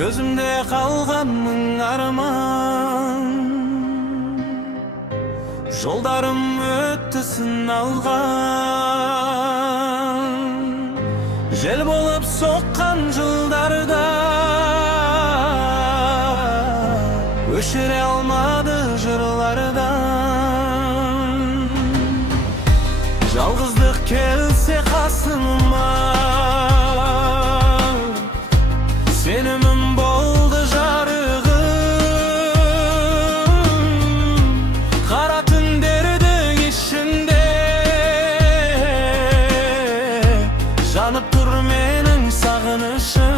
Gözümde kalgan mın arman, Joldarım öttü sınalgan, Jel bolup sokkan жылдарда Өшіре алмады жырлардан. Жалғыздық келсе қасыма, Сенімім болды жарығым, Қара түндердің ішінде жанып тұр менің сағынышым.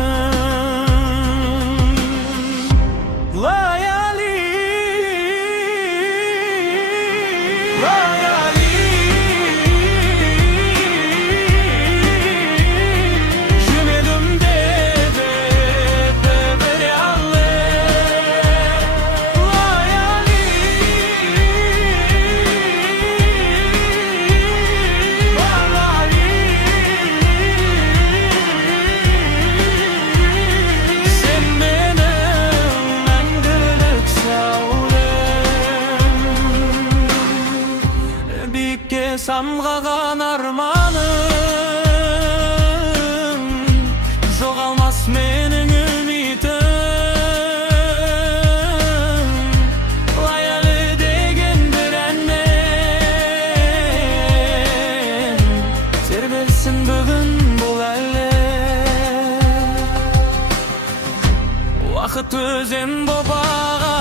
Layali, layali, Jumelim dede bebeğalle. Layali, layali, Sen benim мәңгілік сәулем, Биікке самғаған арманым, Жоғалмас менің үмітім. Layali деген бір әнмен тербелсін бүгін бұл әлем. Уақыт өзен боп ағады,